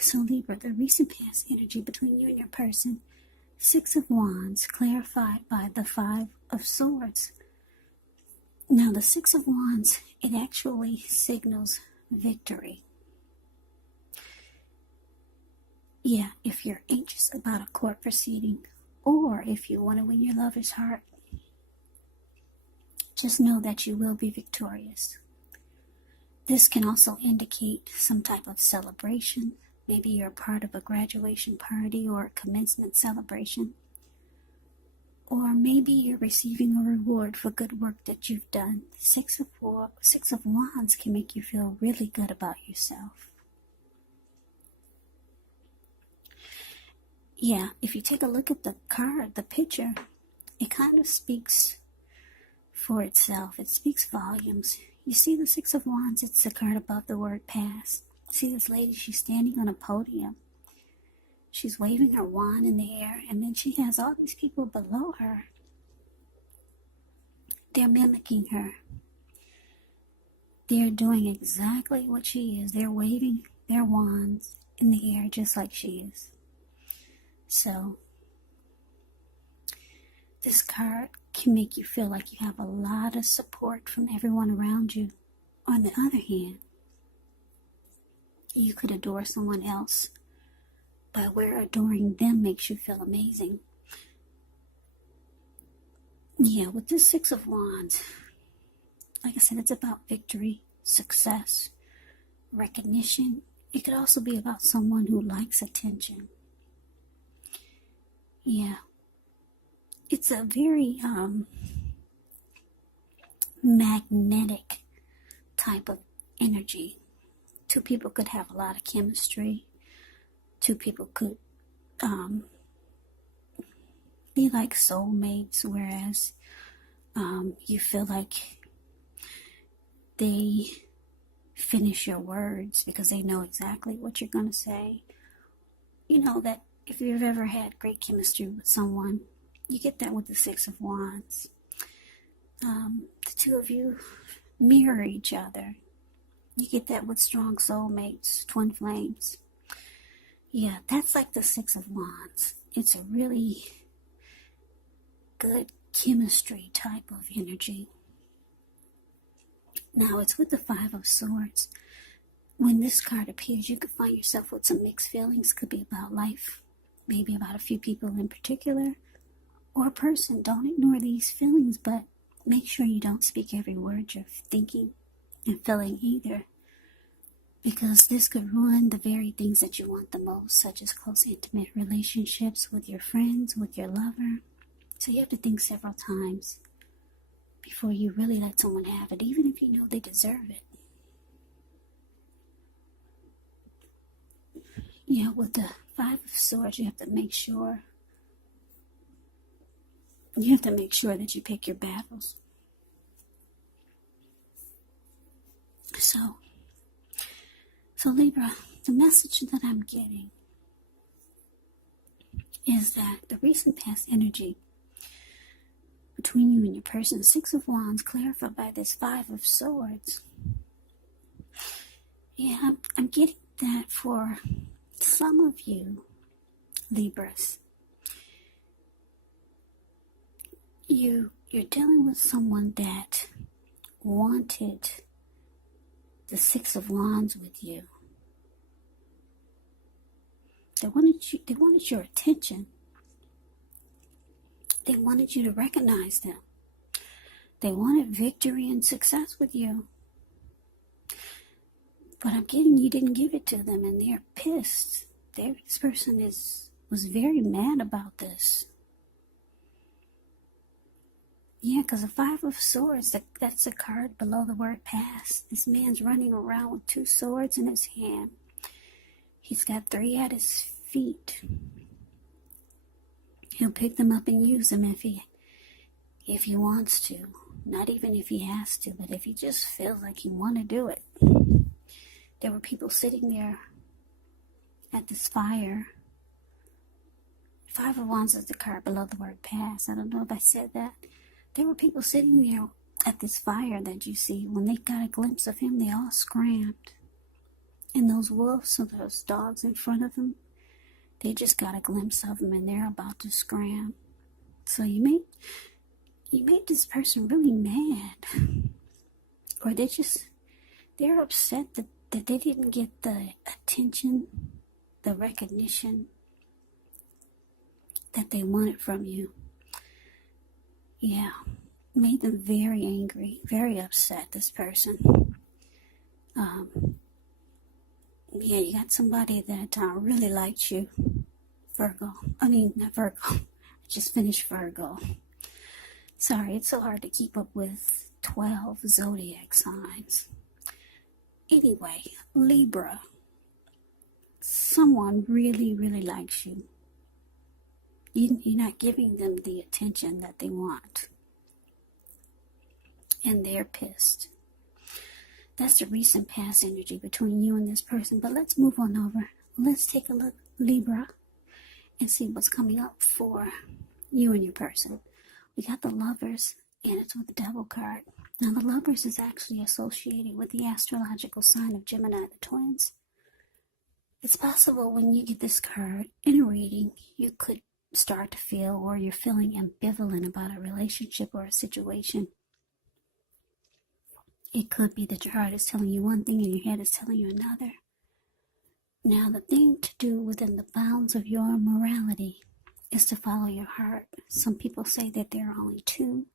So Libra, the recent past energy between you and your person, Six of Wands, clarified by the Five of Swords. Now the Six of Wands, it actually signals victory. Yeah, if you're anxious about a court proceeding, or if you want to win your lover's heart, just know that you will be victorious. This can also indicate some type of celebration. Maybe you're part of a graduation party or a commencement celebration. Or maybe you're receiving a reward for good work that you've done. Six of Wands can make you feel really good about yourself. Yeah, if you take a look at the card, the picture, it kind of speaks for itself. It speaks volumes. You see the Six of Wands, it's the card above the word past. See this lady, she's standing on a podium. She's waving her wand in the air, and then she has all these people below her. They're mimicking her. They're doing exactly what she is. They're waving their wands in the air just like she is. So, this card can make you feel like you have a lot of support from everyone around you. On the other hand, you could adore someone else, but where adoring them makes you feel amazing. Yeah, with this Six of Wands, like I said, it's about victory, success, recognition. It could also be about someone who likes attention. Yeah. It's a very magnetic type of energy. Two people could have a lot of chemistry. Two people could be like soulmates, whereas you feel like they finish your words because they know exactly what you're going to say. You know that if you've ever had great chemistry with someone, you get that with the Six of Wands. The two of you mirror each other. You get that with strong soulmates, twin flames. Yeah, that's like the Six of Wands. It's a really good chemistry type of energy. Now, it's with the Five of Swords. When this card appears, you could find yourself with some mixed feelings. Could be about life, maybe about a few people in particular, or a person. Don't ignore these feelings, but make sure you don't speak every word you're thinking and feeling either, because this could ruin the very things that you want the most, such as close, intimate relationships with your friends, with your lover. So you have to think several times before you really let someone have it, even if you know they deserve it. Yeah, with the Five of Swords, you have to make sure that you pick your battles. So Libra, the message that I'm getting is that the recent past energy between you and your person, Six of Wands, clarified by this Five of Swords. Yeah, I'm getting that for some of you, Libras. You're dealing with someone that wanted the Six of Wands with you. They wanted your attention. They wanted you to recognize them. They wanted victory and success with you. But I'm getting you didn't give it to them, and they're pissed. This person was very mad about this. Yeah, because the Five of Swords, that's a card below the word past. This man's running around with two swords in his hand. He's got three at his feet. He'll pick them up and use them if he wants to. Not even if he has to, but if he just feels like he want to do it. There were people sitting there at this fire. Five of Wands is the card below the word past. I don't know if I said that. There were people sitting there at this fire that you see. When they got a glimpse of him, they all scrammed. And those wolves or those dogs in front of them, they just got a glimpse of them and they're about to scram. So you made this person really mad. Or they're upset that they didn't get the attention, the recognition that they wanted from you. Yeah, made them very angry, very upset, this person. Yeah, you got somebody that really liked you, Virgo. I mean, not Virgo. I just finished Virgo. Sorry, it's so hard to keep up with 12 zodiac signs. Anyway, Libra. Someone really, really likes you. You're not giving them the attention that they want. And they're pissed. That's the recent past energy between you and this person. But let's move on over. Let's take a look, Libra, and see what's coming up for you and your person. We got the Lovers, and it's with the Devil card. Now, the Lovers is actually associated with the astrological sign of Gemini, the twins. It's possible when you get this card in a reading, you could start to feel, or you're feeling ambivalent about a relationship or a situation. It could be that your heart is telling you one thing and your head is telling you another. Now, the thing to do within the bounds of your morality is to follow your heart. Some people say that there are only two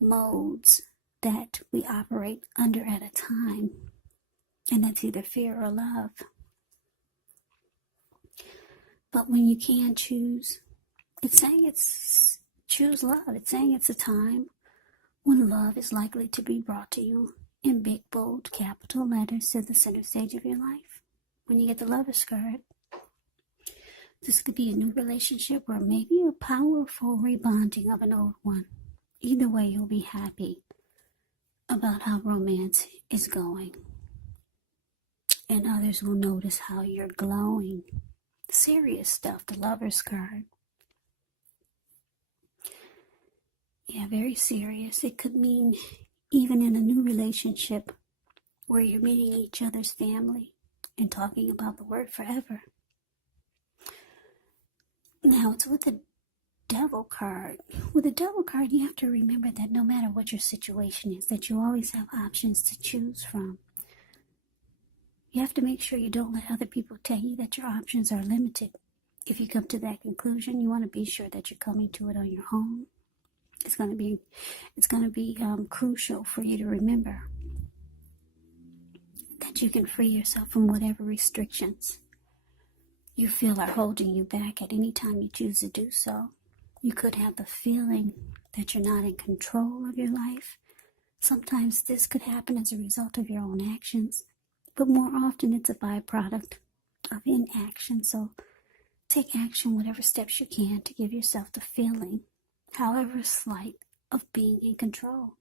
modes that we operate under at a time, and that's either fear or love. But when you can choose, it's saying choose love. It's saying it's a time when love is likely to be brought to you in big, bold, capital letters to the center stage of your life. When you get the Lover's card, this could be a new relationship or maybe a powerful rebonding of an old one. Either way, you'll be happy about how romance is going. And others will notice how you're glowing. Serious stuff, the Lover's card. Yeah, very serious. It could mean even in a new relationship where you're meeting each other's family and talking about the word forever. Now, it's with the Devil card. With the Devil card, you have to remember that no matter what your situation is, that you always have options to choose from. You have to make sure you don't let other people tell you that your options are limited. If you come to that conclusion, you want to be sure that you're coming to it on your own. It's going to be crucial for you to remember that you can free yourself from whatever restrictions you feel are holding you back at any time you choose to do so. You could have the feeling that you're not in control of your life. Sometimes this could happen as a result of your own actions, but more often it's a byproduct of inaction. So take action, whatever steps you can, to give yourself the feeling, however slight, of being in control.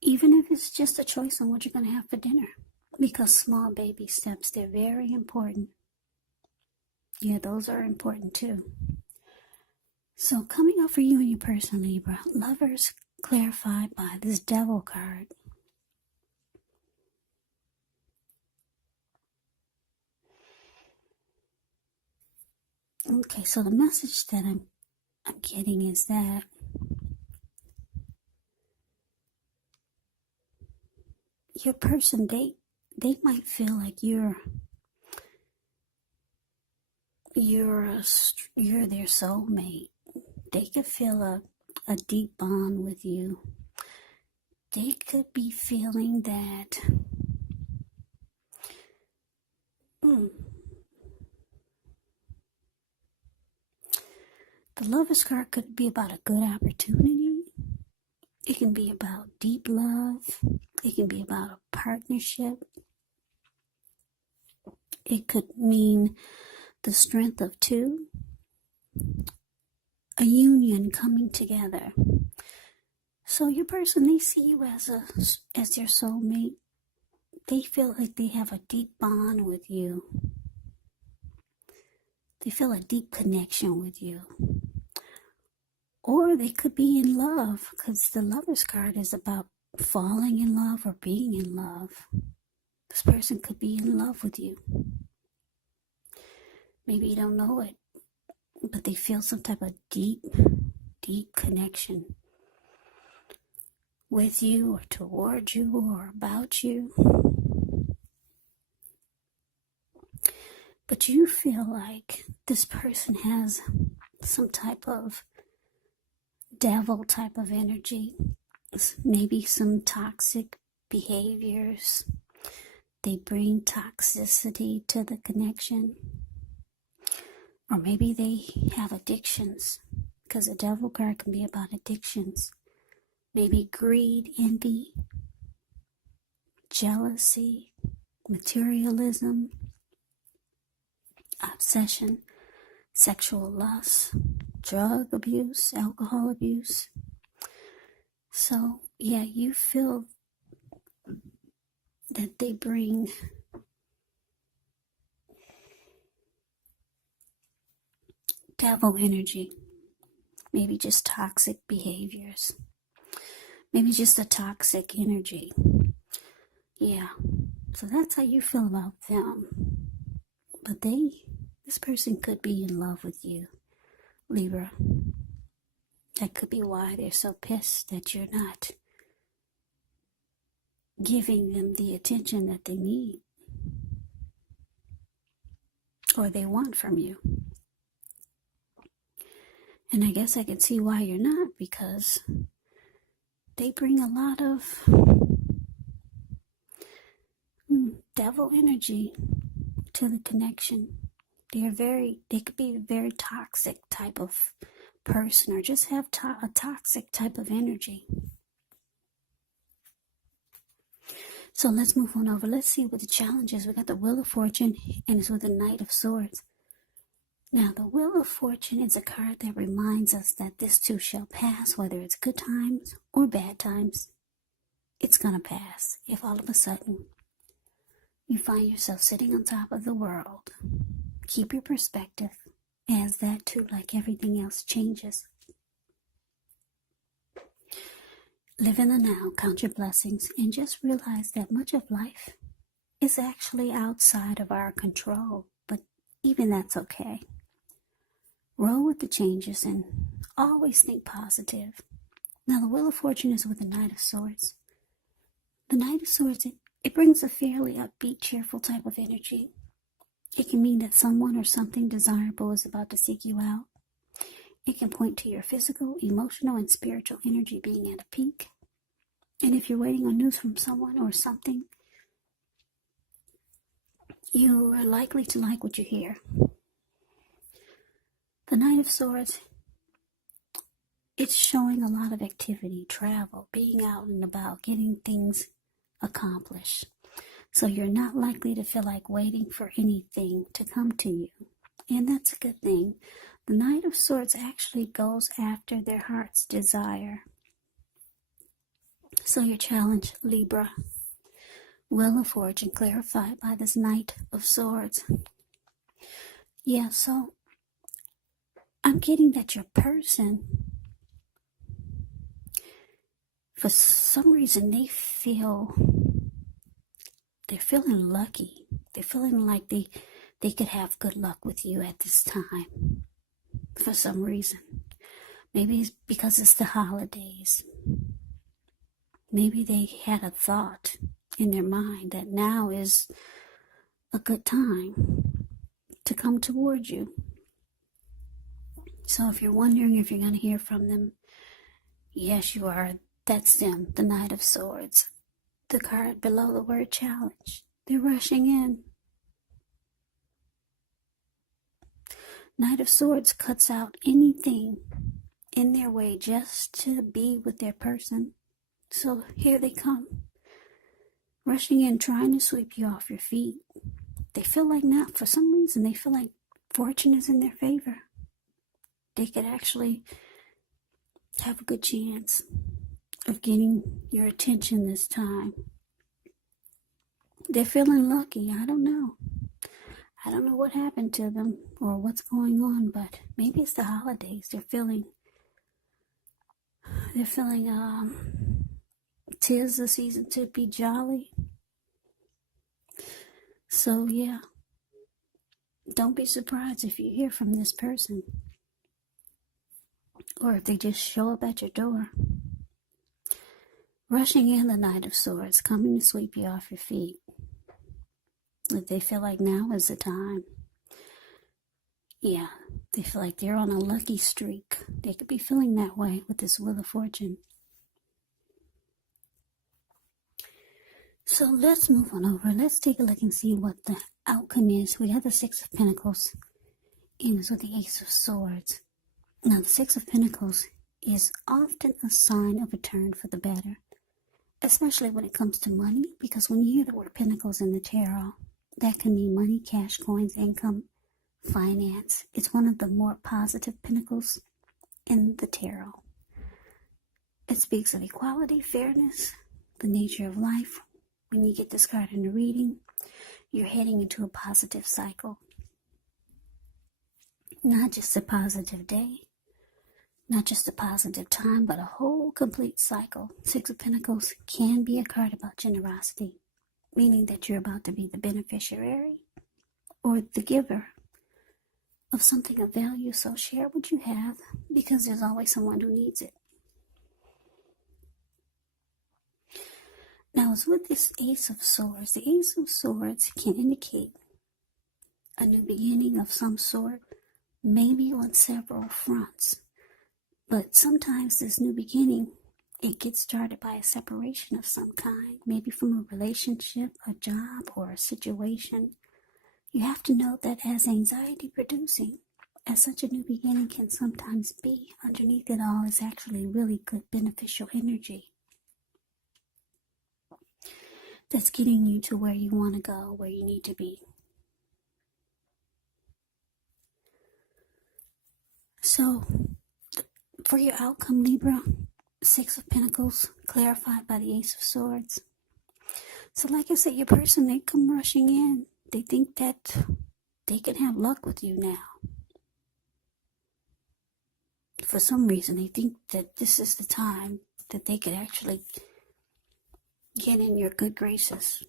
Even if it's just a choice on what you're going to have for dinner. Because small baby steps, they're very important. Yeah, those are important too. So coming up for you and your person, Libra, Lovers clarified by this Devil card. Okay, so the message that I'm getting is that your person, they might feel like you're their soulmate. They could feel a deep bond with you. They could be feeling that the Lover's card could be about a good opportunity. It can be about deep love. It can be about a partnership. It could mean the strength of two, a union coming together. So your person, they see you as their soulmate. They feel like they have a deep bond with you. They feel a deep connection with you. Or they could be in love, because the Lover's card is about falling in love or being in love. This person could be in love with you. Maybe you don't know it, but they feel some type of deep connection with you or toward you or about you. But you feel like this person has some type of devil type of energy, maybe some toxic behaviors. They bring toxicity to the connection. Or maybe they have addictions, because the devil card can be about addictions. Maybe greed, envy, jealousy, materialism, obsession, sexual lust, drug abuse, alcohol abuse. So, yeah, you feel that they bring devil energy. Maybe just toxic behaviors. Maybe just a toxic energy. Yeah. So that's how you feel about them. But this person could be in love with you, Libra. That could be why they're so pissed that you're not giving them the attention that they need or they want from you. And I guess I can see why you're not, because they bring a lot of devil energy to the connection. They could be a very toxic type of person, or just have a toxic type of energy. So let's move on over. Let's see what the challenge is. We got the Wheel of Fortune, and it's with the Knight of Swords. Now, the Wheel of Fortune is a card that reminds us that this too shall pass, whether it's good times or bad times. It's going to pass. If all of a sudden you find yourself sitting on top of the world, keep your perspective, as that too, like everything else, changes. Live in the now, count your blessings, and just realize that much of life is actually outside of our control, but even that's okay. Roll with the changes and always think positive. Now, the Wheel of Fortune is with the Knight of Swords. The Knight of Swords, it brings a fairly upbeat, cheerful type of energy. It can mean that someone or something desirable is about to seek you out. It can point to your physical, emotional, and spiritual energy being at a peak. And if you're waiting on news from someone or something, you are likely to like what you hear. The Knight of Swords, it's showing a lot of activity, travel, being out and about, getting things accomplished. So you're not likely to feel like waiting for anything to come to you. And that's a good thing. The Knight of Swords actually goes after their heart's desire. So your challenge, Libra, Wheel of Fortune clarified by this Knight of Swords. Yeah, so I'm getting that your person, for some reason, they're feeling lucky. They're feeling like they could have good luck with you at this time for some reason. Maybe it's because it's the holidays. Maybe they had a thought in their mind that now is a good time to come toward you. So if you're wondering if you're going to hear from them, yes, you are. That's them, the Knight of Swords. The card below the word challenge. They're rushing in. Knight of Swords cuts out anything in their way just to be with their person. So here they come, rushing in, trying to sweep you off your feet. They feel like now, for some reason, they feel like fortune is in their favor. They could actually have a good chance of getting your attention this time. They're feeling lucky. I don't know what happened to them or what's going on, but maybe it's the holidays. They're feeling 'tis the season to be jolly. So yeah, don't be surprised if you hear from this person, or if they just show up at your door. Rushing in the Knight of Swords, coming to sweep you off your feet. If they feel like now is the time. Yeah, they feel like they're on a lucky streak. They could be feeling that way with this Wheel of Fortune. So let's move on over. Let's take a look and see what the outcome is. We have the Six of Pentacles ends with the Ace of Swords. Now, the Six of Pentacles is often a sign of a turn for the better, especially when it comes to money, because when you hear the word Pentacles in the tarot, that can mean money, cash, coins, income, finance. It's one of the more positive pentacles in the tarot. It speaks of equality, fairness, the nature of life. When you get this card in the reading, you're heading into a positive cycle. Not just a positive day, not just a positive time, but a whole complete cycle. Six of Pentacles can be a card about generosity, meaning that you're about to be the beneficiary or the giver of something of value. So share what you have, because there's always someone who needs it. Now, as with this Ace of Swords, the Ace of Swords can indicate a new beginning of some sort, maybe on several fronts. But sometimes this new beginning, it gets started by a separation of some kind, maybe from a relationship, a job, or a situation. You have to note that as anxiety producing, as such a new beginning can sometimes be, underneath it all is actually really good beneficial energy that's getting you to where you want to go, where you need to be. So, for your outcome, Libra, Six of Pentacles, clarified by the Ace of Swords. So like I said, your person, they come rushing in. They think that they can have luck with you now. For some reason, they think that this is the time that they could actually get in your good graces,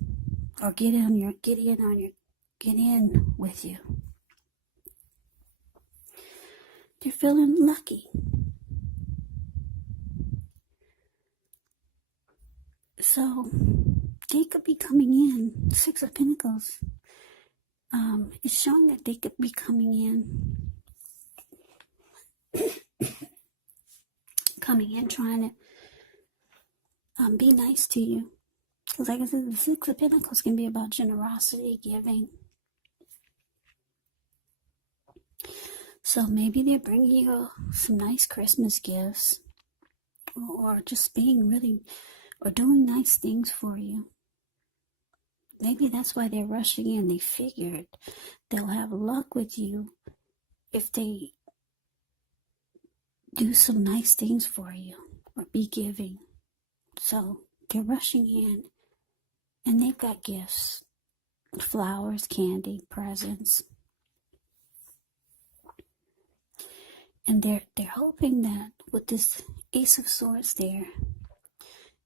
or get in with you. They're feeling lucky. So they could be coming in. Six of Pentacles. It's showing that they could be coming in, trying to be nice to you. Because like I said, the Six of Pentacles can be about generosity, giving. So maybe they're bringing you some nice Christmas gifts, or just being really, or doing nice things for you. Maybe that's why they're rushing in. They figured they'll have luck with you if they do some nice things for you, or be giving. So they're rushing in, and they've got gifts, flowers, candy, presents. And they're hoping that with this Ace of Swords there,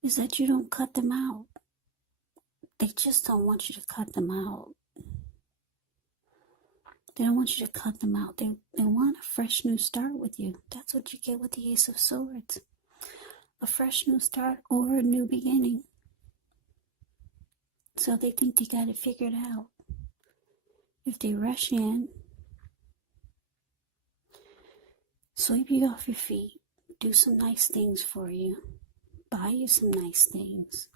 is that you don't cut them out. They just don't want you to cut them out. They don't want you to cut them out. They want a fresh new start with you. That's what you get with the Ace of Swords. A fresh new start or a new beginning. So they think they got it figured out. If they rush in, sweep you off your feet, do some nice things for you, buy you some nice things,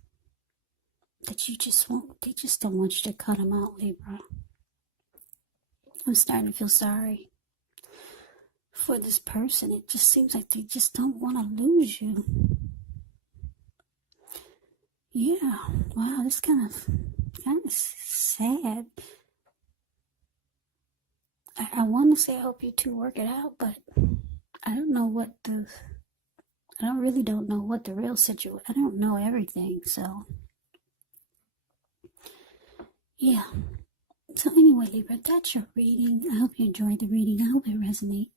that you just won't, they just don't want you to cut them out, Libra. I'm starting to feel sorry for this person. It just seems like they just don't want to lose you. Yeah, wow, it's kind of sad. I want to say I hope you two work it out, but I don't know what the real situation. I don't know everything, so yeah. So anyway, Libra, that's your reading. I hope you enjoyed the reading. I hope it resonates.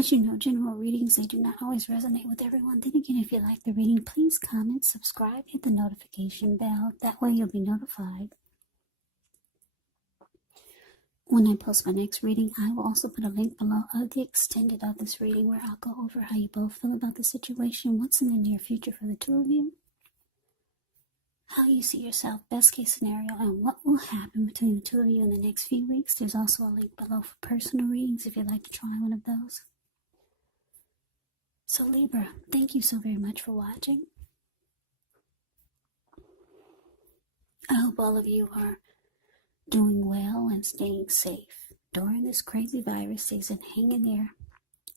As you know, general readings, they do not always resonate with everyone. Then again, if you like the reading, please comment, subscribe, hit the notification bell. That way you'll be notified when I post my next reading. I will also put a link below of the extended of this reading where I'll go over how you both feel about the situation, what's in the near future for the two of you, how you see yourself, best case scenario, and what will happen between the two of you in the next few weeks. There's also a link below for personal readings if you'd like to try one of those. So Libra, thank you so very much for watching. I hope all of you are doing well and staying safe during this crazy virus season. Hang in there.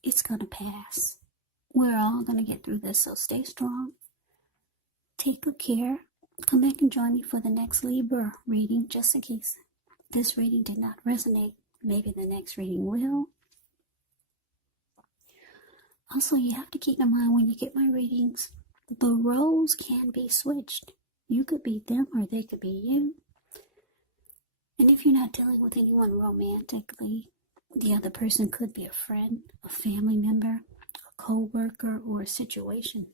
It's going to pass. We're all going to get through this, so stay strong. Take good care. Come back and join me for the next Libra reading, just in case this reading did not resonate. Maybe the next reading will. Also, you have to keep in mind when you get my readings, the roles can be switched. You could be them or they could be you. And if you're not dealing with anyone romantically, the other person could be a friend, a family member, a co-worker, or a situation.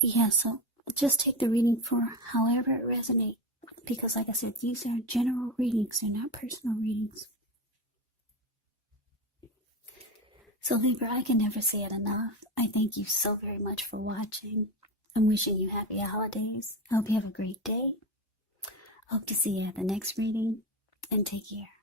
Yeah, so just take the reading for however it resonates. Because like I said, these are general readings, they're not personal readings. So Libra, I can never say it enough. I thank you so very much for watching. I'm wishing you happy holidays. I hope you have a great day. Hope to see you at the next reading, and take care.